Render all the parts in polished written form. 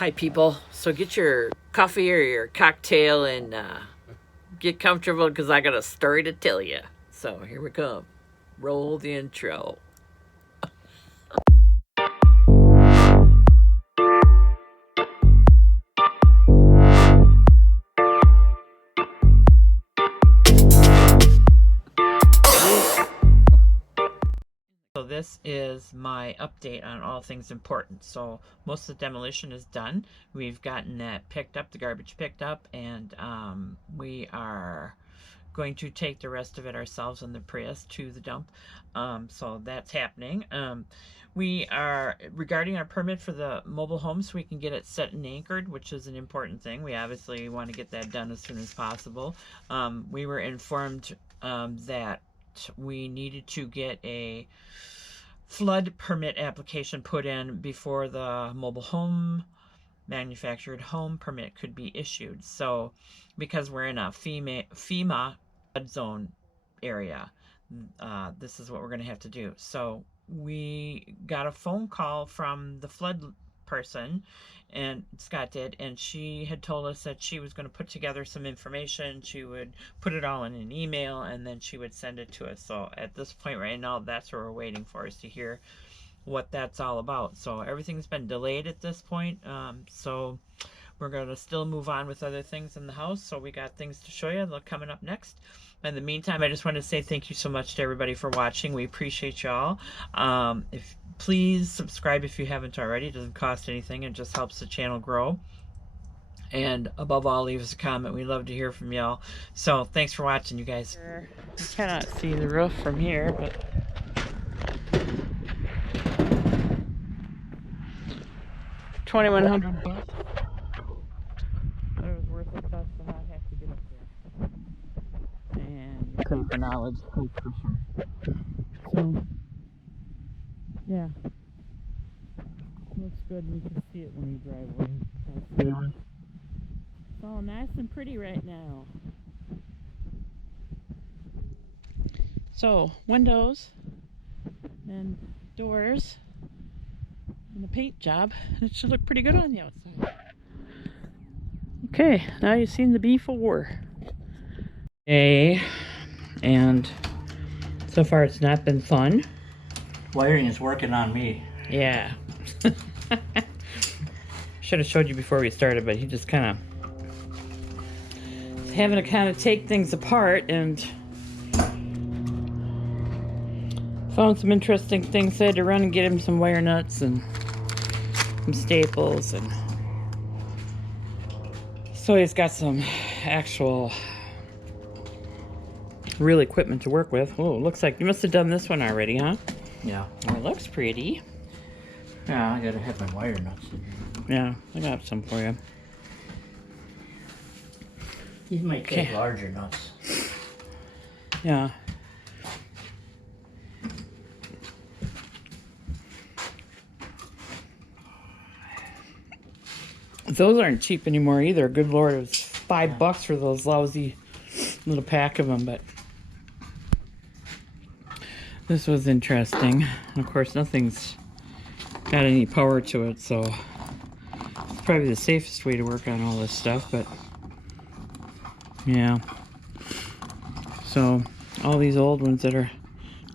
Hi, people. So get your coffee or your cocktail and get comfortable because I got a story to tell you. So here we come. Roll the intro. So this is my update on all things important. So most of the demolition is done. We've gotten that picked up, the garbage picked up, and we are going to take the rest of it ourselves in the Prius to the dump. So that's happening. We are, regarding our permit for the mobile home, so we can get it set and anchored, which is an important thing. We obviously want to get that done as soon as possible. We were informed that we needed to get a flood permit application put in before the mobile home manufactured home permit could be issued. So because we're in a FEMA flood zone area, this is what we're going to have to do. So we got a phone call from the flood person, and Scott did, and she had told us that she was going to put together some information. She would put it all in an email, and then she would send it to us. So at this point right now, that's what we're waiting for, is to hear what that's all about. So everything's been delayed at this point. So we're going to still move on with other things in the house. So we got things to show you. They're coming up next. In the meantime, I just want to say thank you so much to everybody for watching. We appreciate y'all. Please subscribe if you haven't already. It doesn't cost anything. It just helps the channel grow. And above all, leave us a comment. We love to hear from y'all. So thanks for watching, you guys. You cannot see the roof from here, but $2,100 bucks. But it was worth it to us to not have to get up there. And you pay for knowledge, that's for sure. So, yeah. Looks good. We can see it when you drive away. Yeah. It's all nice and pretty right now. So, windows and doors and the paint job. It should look pretty good on the outside. Okay, now you've seen the before. Okay, and so far it's not been fun. Wiring is working on me. Yeah. Should have showed you before we started, but he just kind of having to kind of take things apart and found some interesting things. I had to run and get him some wire nuts and some staples, and so he's got some actual real equipment to work with. Oh, looks like you must have done this one already, huh? Yeah. Well, it looks pretty. Yeah, I gotta have my wire nuts in here. Yeah, I got some for you. These might take larger nuts. Yeah. Those aren't cheap anymore either. Good Lord, it was $5 for those lousy little pack of them, but this was interesting. Of course, nothing's got any power to it, so it's probably the safest way to work on all this stuff, but yeah. So all these old ones that are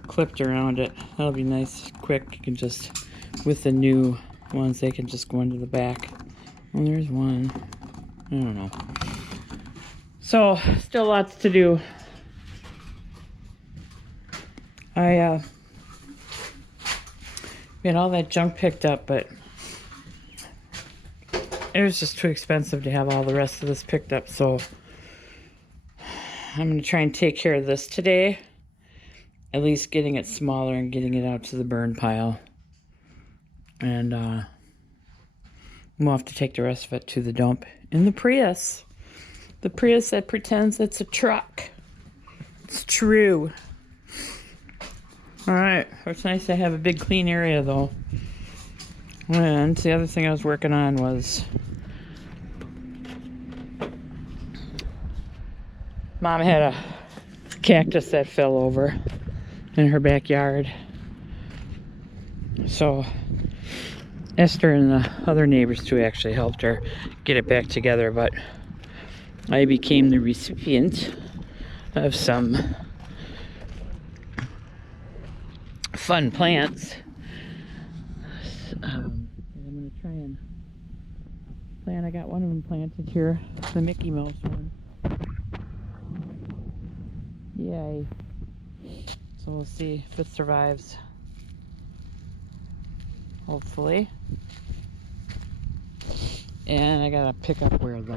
clipped around it, that'll be nice, quick. You can just, with the new ones, they can just go into the back. Well, there's one. I don't know. So, still lots to do. I had all that junk picked up, but it was just too expensive to have all the rest of this picked up, so I'm going to try and take care of this today. At least getting it smaller and getting it out to the burn pile. And we'll have to take the rest of it to the dump in the Prius. The Prius that pretends it's a truck. It's true. Alright, it's nice to have a big clean area though. And the other thing I was working on was Mom had a cactus that fell over in her backyard. So Esther and the other neighbors too actually helped her get it back together, but I became the recipient of some fun plants. I'm going to try and plant. I got one of them planted here, the Mickey Mouse one. Yay. So we'll see if it survives. Hopefully. And I gotta pick up where the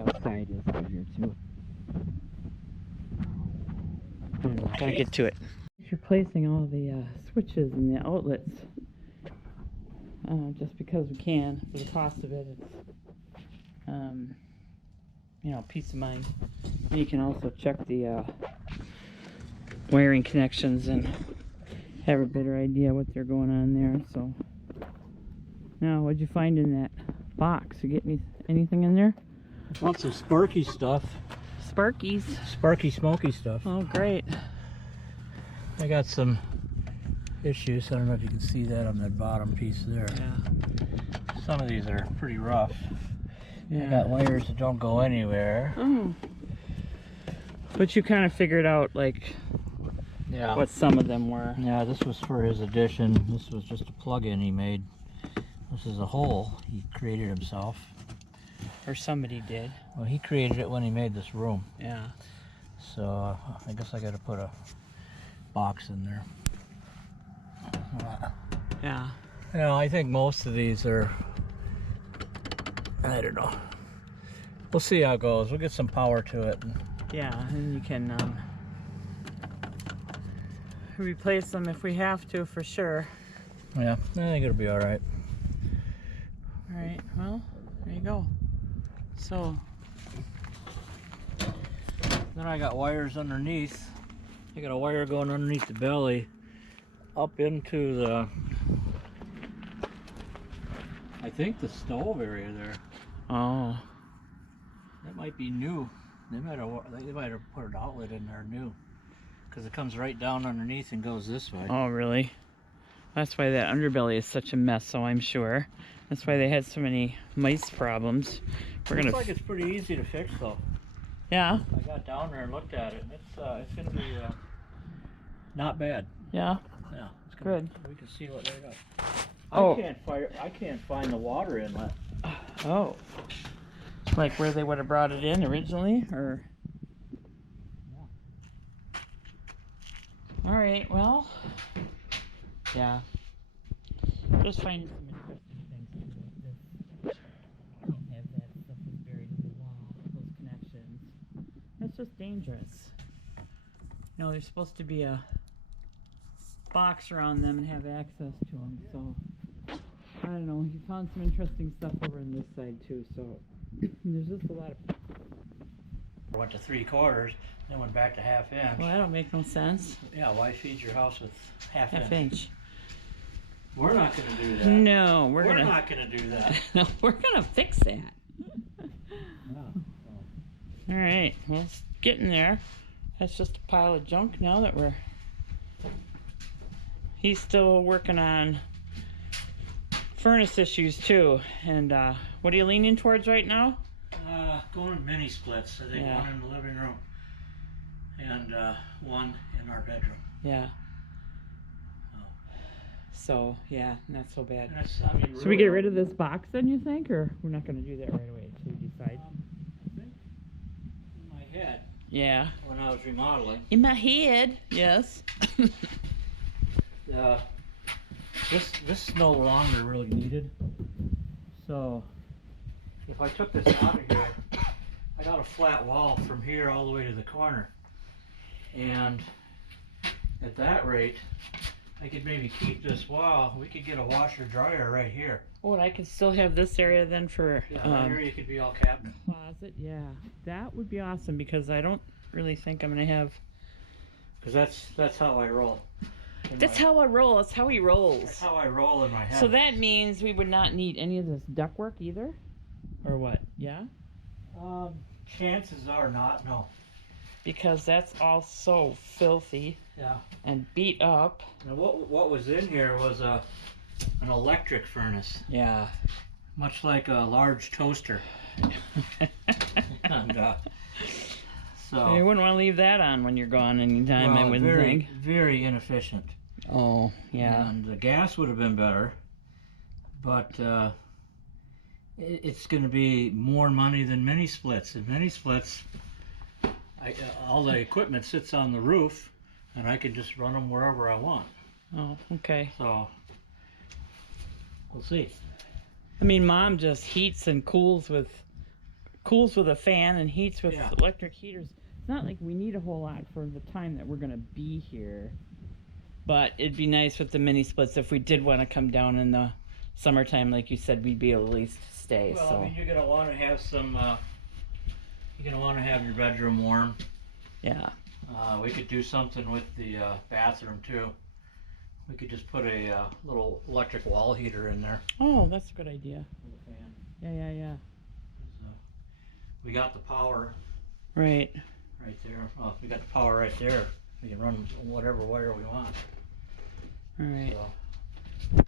outside is out here too. Gotta get to it. You're placing all the switches and the outlets just because we can. For the cost of it, it's peace of mind. And you can also check the wiring connections and have a better idea what they're going on there. So now, what'd you find in that box? You get anything in there? I found some Sparky stuff. Sparkies. Sparky smoky stuff. Oh, great. I got some issues. I don't know if you can see that on that bottom piece there. Yeah. Some of these are pretty rough. Yeah. I got wires that don't go anywhere. Oh. But you kind of figured out, like, Yeah. what some of them were. Yeah, this was for his addition. This was just a plug-in he made. This is a hole he created himself. Or somebody did. Well, he created it when he made this room. Yeah. So I guess I got to put a box in there. Yeah. You know, I think most of these are, I don't know. We'll see how it goes. We'll get some power to it. Yeah, and you can replace them if we have to, for sure. Yeah, I think it'll be all right. All right, well, there you go. So, then I got wires underneath. I got a wire going underneath the belly up into the, I think the stove area there. oh, That might be new. They might have put an outlet in there new, because it comes right down underneath and goes this way. oh, really? That's why that underbelly is such a mess, so I'm sure. That's why they had so many mice problems. Looks like it's pretty easy to fix though. Yeah. I got down there and looked at it. And it's gonna be not bad. Yeah. Yeah, it's Good. We can see what right up. Oh. I can't find the water inlet. Oh. Like where they would have brought it in originally, or? All right. Well. Yeah. Just finding some interesting things to this. I don't have that stuff was buried in the wall. Those connections. That's just dangerous. You know, there's supposed to be a box around them and have access to them. So I don't know. He found some interesting stuff over on this side too. So there's just a lot of. Went to 3/4, then went back to 1/2 inch. Well, that don't make no sense. Yeah, why feed your house with 1/2 inch? 1/2 inch. We're not going to do that. No, We're not going to do that. No, we're gonna fix that. All right, well, it's getting there. That's just a pile of junk now that we're. He's still working on furnace issues too. And what are you leaning towards right now? Going to mini splits. I think Yeah. one in the living room and one in our bedroom. Yeah. Oh. So yeah, not so bad. I mean, Should we get rid of this box then, you think, or we're not going to do that right away until we decide? I think in my head Yeah. when I was remodeling. In my head, yes. This is no longer really needed. So if I took this out of here, I got a flat wall from here all the way to the corner. And at that rate, I could maybe keep this wall. We could get a washer dryer right here. Oh, and I could still have this area then for Yeah, right here you could be all cabinet. closet. Yeah, that would be awesome because I don't really think I'm gonna have. Because that's how I roll. That's how I roll. That's how he rolls. That's how I roll in my head. So that means we would not need any of this ductwork either, or what? Yeah. Chances are not. No. Because that's all so filthy Yeah. and beat up. Now what was in here was a an electric furnace, Yeah. much like a large toaster. And so You wouldn't want to leave that on when you're gone anytime, I well, wouldn't very, think. very inefficient. Oh, yeah. And the gas would have been better, but it's going to be more money than mini splits. And mini splits, all the equipment sits on the roof, and I can just run them wherever I want. Oh, okay. So we'll see. I mean, Mom just heats and cools with a fan and heats with electric heaters. It's not like we need a whole lot for the time that we're gonna be here, but it'd be nice with the mini splits if we did want to come down in the summertime, like you said, we'd be able to at least stay. Well, so I mean, you're gonna want to have some. You're gonna want to have your bedroom warm. yeah. We could do something with the bathroom too. We could just put a little electric wall heater in there. Oh, that's a good idea. With a fan. Yeah. So, we got the power Right. right there. Well, we got the power right there. We can run whatever wire we want. All right. So,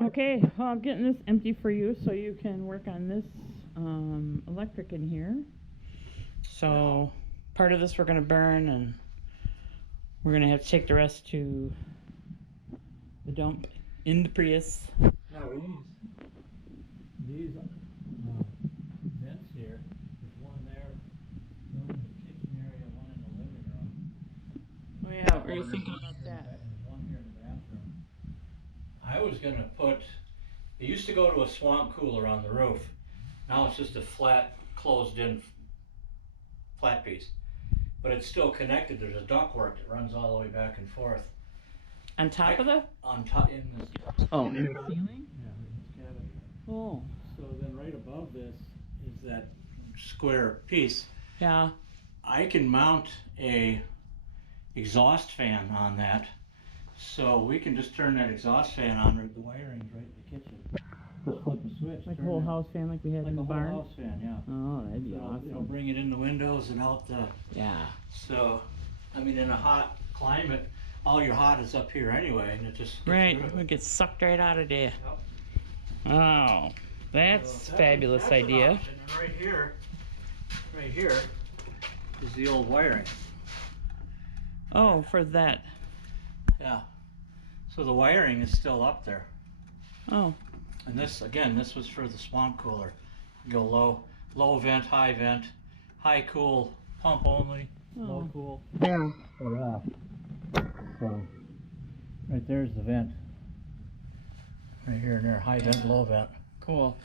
Okay, well, I'm getting this empty for you so you can work on this electric in here. So part of this we're going to burn, and we're going to have to take the rest to the dump in the Prius. now these vents here. There's one there, one in the kitchen area, one in the living room. Oh yeah, what were you thinking about that? And there's one here in the bathroom. I was gonna put. It used to go to a swamp cooler on the roof. Now it's just a flat, closed-in flat piece, but it's still connected. There's a ductwork that runs all the way back and forth. On top of the? On top in this. Oh, in the ceiling? Yeah, in this cabin here. Oh, So then right above this is that square piece. yeah. I can mount a exhaust fan on that, so we can just turn that exhaust fan on. The wiring's right in the kitchen. Just flip a switch. Like a whole house fan like we had Like in the a barn? whole house fan, yeah. Oh, that'd be It'll awesome. bring it in the windows and out the. Yeah. So, I mean, in a hot climate, all your hot is up here anyway, and it just. gets Right, rid of we it. get sucked right out of there. Yep. Oh, that's So fabulous that's an idea. option. And right here is the old wiring. Oh, for that. Yeah. So the wiring is still up there. Oh, And this, again, this was for the swamp cooler. Go low vent, high cool, pump only, low Oh. cool. yeah. Or off. So, right there's the vent. Right here and there, high vent, low vent. Cool.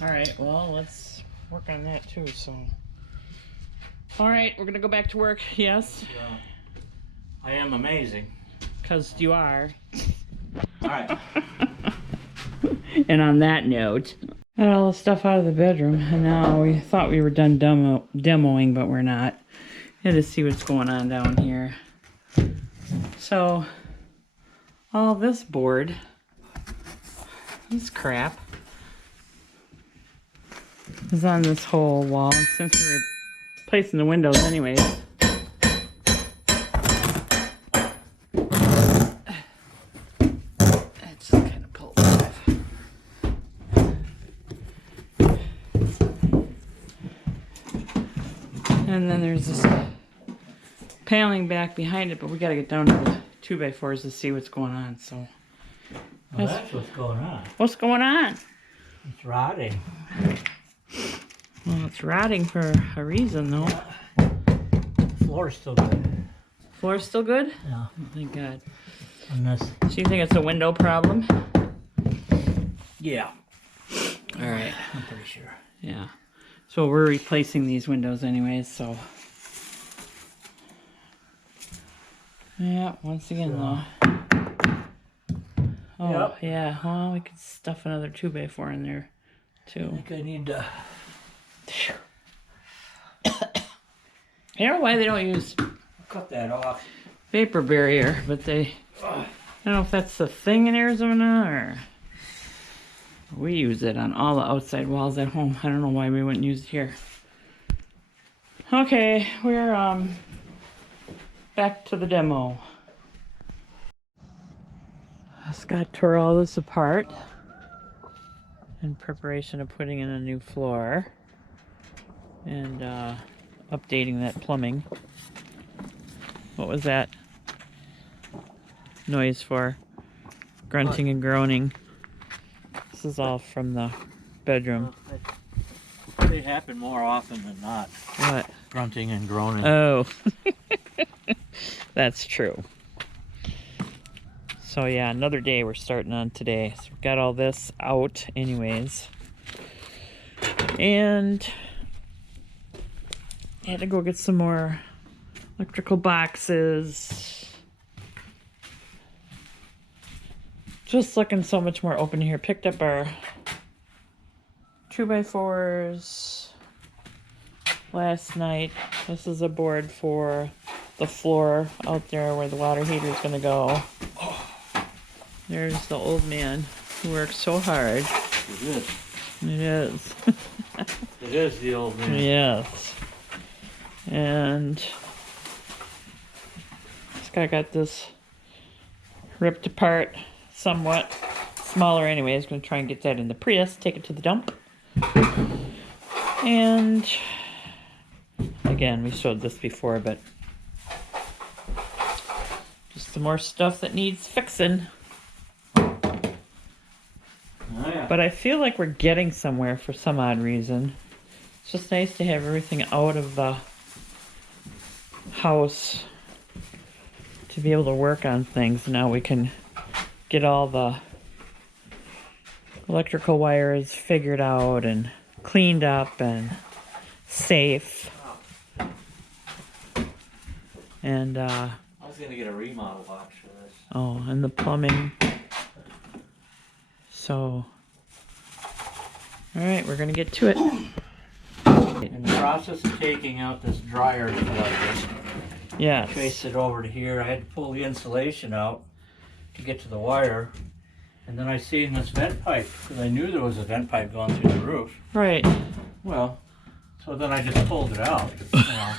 All right, well, let's work on that too, so. All right, we're gonna go back to work, yes? I am amazing. Because you are. All right. And on that note, got all the stuff out of the bedroom, and now we thought we were done demoing, but we're not. Had to see what's going on down here. So, all this board, this crap, is on this whole wall. And since we're replacing the windows anyways, it just kind of pulls off. And then there's this paneling back behind it, but we gotta get down to the 2x4s to see what's going on, so. Well, that's what's going on. What's going on? It's rotting. Well, it's rotting for a reason, though. Floor's still good. Floor's still good? Yeah. Oh, thank God. And this. So you think it's a window problem? Yeah. All right. I'm pretty sure. Yeah. So we're replacing these windows anyways, so. Yeah, once again, though. Oh, Yep. yeah. Well, we could stuff another 2x4 in there, I too. think I need to. I don't know why they don't use Cut that off. vapor barrier, but they, I don't know if that's the thing in Arizona or we use it on all the outside walls at home. I don't know why we wouldn't use it here. Okay, we're back to the demo. Scott tore all this apart in preparation of putting in a new floor and updating that plumbing. What was that noise for? Grunting and groaning. This is all from the bedroom. They happen more often than not. What? Grunting and groaning. Oh. That's true. So yeah, another day we're starting on today. So we've got all this out anyways. And I had to go get some more electrical boxes. Just looking so much more open here. Picked up our 2x4s last night. This is a board for the floor out there where the water heater is going to go. There's the old man who works so hard. It is. It is. It is the old man. Yes. And Scott got this ripped apart somewhat. Smaller anyway. He's going to try and get that in the Prius, take it to the dump. And again, we showed this before, but just some more stuff that needs fixing. Oh, yeah. But I feel like we're getting somewhere for some odd reason. It's just nice to have everything out of the house to be able to work on things. Now we can get all the electrical wires figured out and cleaned up and safe. And I was gonna get a remodel box for this. oh, and the plumbing. So, all right, we're gonna get to it. In the process of taking out this dryer flood, Yes. traced it over to here. I had to pull the insulation out to get to the wire. And then I seen this vent pipe, because I knew there was a vent pipe going through the roof. Right. Well, so then I just pulled it out, you know,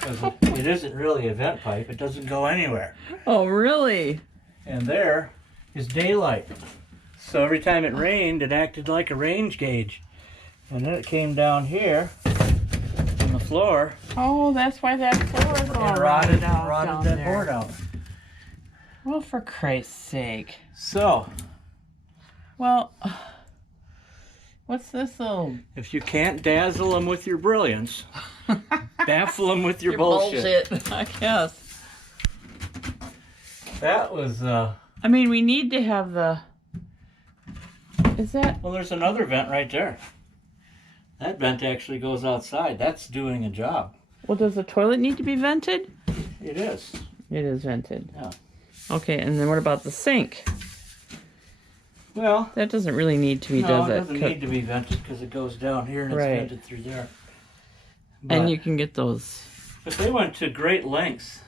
because it isn't really a vent pipe. It doesn't go anywhere. Oh, really? And there is daylight. So every time it rained, it acted like a range gauge. And then it came down here on the floor Oh, that's why that floor is all and rotted out rotted down that there. board out. Well, for Christ's sake. So, Well, what's this little if you can't dazzle them with your brilliance, baffle them with your bullshit. I guess. That was, I mean, we need to have the. Is that? well, there's another vent right there. That vent actually goes outside. That's doing a job. Well, does the toilet need to be vented? It is. It is vented. Yeah. Okay, and then what about the sink? Well, That doesn't really need to be, no, does it it? doesn't need to be vented because it goes down here and it's Right. vented through there. And But- you can get those. But they went to great lengths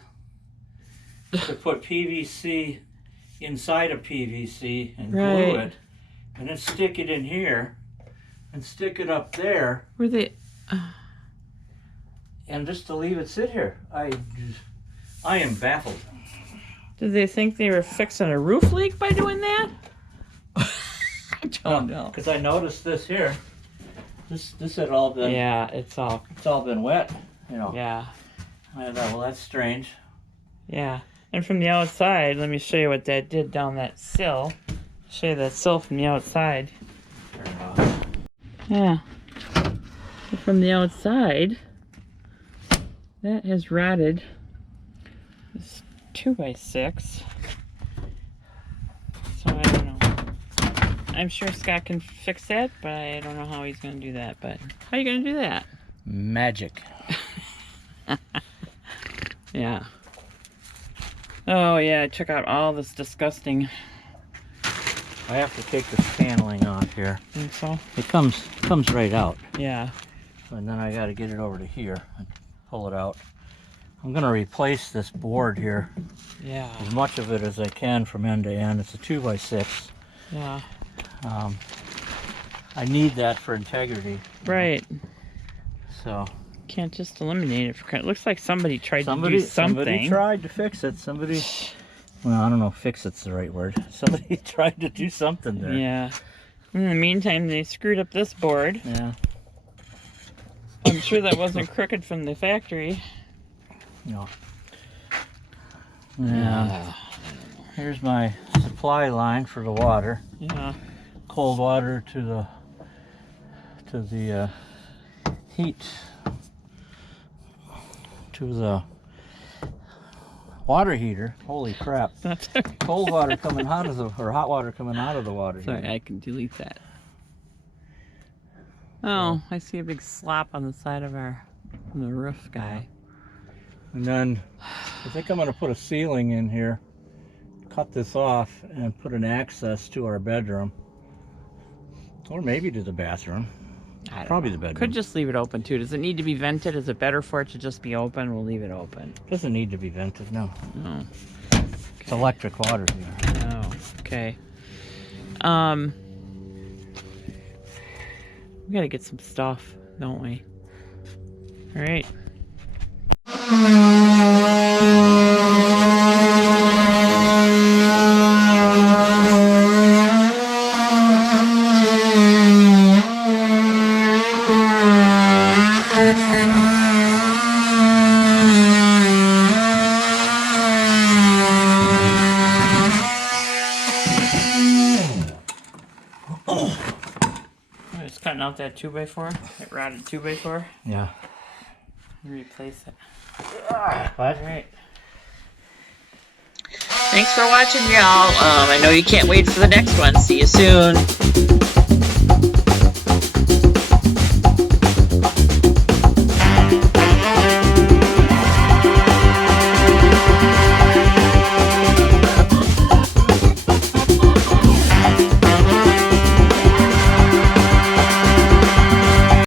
to put PVC inside of PVC and glue Right. it, and then stick it in here, and stick it up there, Were they? and just to leave it sit here. I am baffled. Did they think they were fixing a roof leak by doing that? I don't know. Because I noticed this here. This had all been Yeah, it's all. been wet, you know. Yeah, I thought, well, that's strange. yeah. And from the outside, let me show you what that did down that sill. Show you that sill from the outside. Turn it off. Yeah. So from the outside, that has rotted. This 2x6. So I don't know. I'm sure Scott can fix that, but I don't know how he's going to do that. But how are you going to do that? Magic. Yeah. Oh yeah, I took out all this disgusting. I have to take this paneling off here. Think so? It comes right out. Yeah. And then I got to get it over to here and pull it out. I'm going to replace this board here, Yeah. as much of it as I can from end to end. It's a 2x6. Yeah. I need that for integrity. Right. So Can't just eliminate it. It looks like somebody tried to somebody do something. tried to fix it. Somebody Well, I don't know if fix it's the right word. Somebody tried to do something there. Yeah. In the meantime, they screwed up this board. Yeah. I'm sure that wasn't crooked from the factory. No. Yeah. Here's my supply line for the water. Yeah. Cold water to the heat, to the water heater. Holy crap! That's Cold water coming out of the, or hot water coming out of the water heater. sorry, I can delete that. Oh, I see a big slop on the side of on the roof guy. And then I think I'm going to put a ceiling in here, cut this off, and put an access to our bedroom. Or maybe to the bathroom. Probably the bedroom. Could just leave it open too. Does it need to be vented? Is it better for it to just be open? We'll leave it open. Doesn't need to be vented, no. Oh. It's electric water here. Oh, okay. We gotta get some stuff, don't we? All right. Just cutting out that 2x4, that rotted 2x4. Yeah. Replace it. What? Alright. Thanks for watching, y'all. I know you can't wait for the next one. See you soon.